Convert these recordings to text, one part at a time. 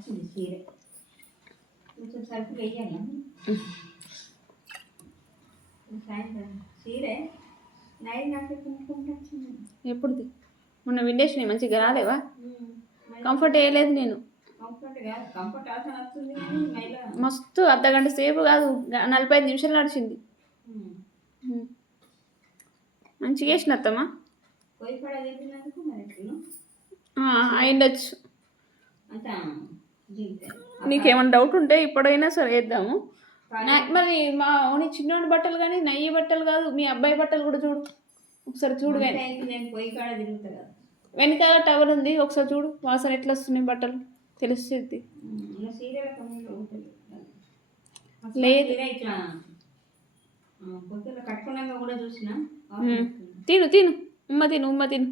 నచ్చింది చీర. కొంచెం సరుకులు వేయాలి సాయంత్రం. చీరే నైట్ నాకు కుంటుకుంటూ వచ్చింది. ఎప్పుడుది? మొన్న విండేషన్ మంచిగా రాలేవా? కంఫర్ట్ వేయలేదు నేను. కంఫర్ట్ కాదు, కంఫర్ట్ ఆసన వస్తుంది కానీ మైలా మస్తు అర్ధగంట సేపు కాదు 45 నిమిషాలు నడిచింది. మంచిగా వేసిన అత్తమ్మా. పోయి పడ చెప్పినందుకు మరి అయిండొచ్చు. అంతా నీకేమైనా డౌట్ ఉంటే ఇప్పుడైనా సరే వేద్దాము. మరి మా ఓని చిన్నోడి బట్టలు కానీ నయ్యి బట్టలు కాదు, మీ అబ్బాయి బట్టలు కూడా చూడు ఒకసారి. చూడు నేను పోయి కాడ తిరుగుతా కదా, వెనకాల టవల్ ఉంది, ఒకసారి చూడు వాసన ఎట్లా వస్తున్నాయి బట్టలు తెలుస్తుంది. లేదు ఇట్లా పొద్దున్న కట్టుకున్నాక కూడా చూసిన. తిను తిను ఉమ్మ తిను, ఉమ్మ తిను.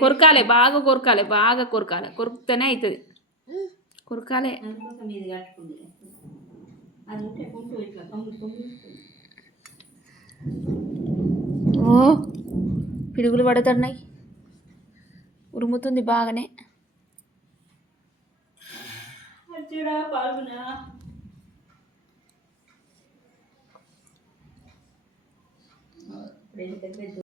కొరకాలి, బాగా కొరకాలి, బాగా కొరకాలి. కొరికితేనే అవుతుంది. కొరకాలి. అందుకోసం ఇది కట్టుకుంది. అది ఉంటే కొంటూ ఇట్లా ఓ పిడుగులు పడుతున్నాయి, ఉరుముతుంది బాగానే. పాల్గొనా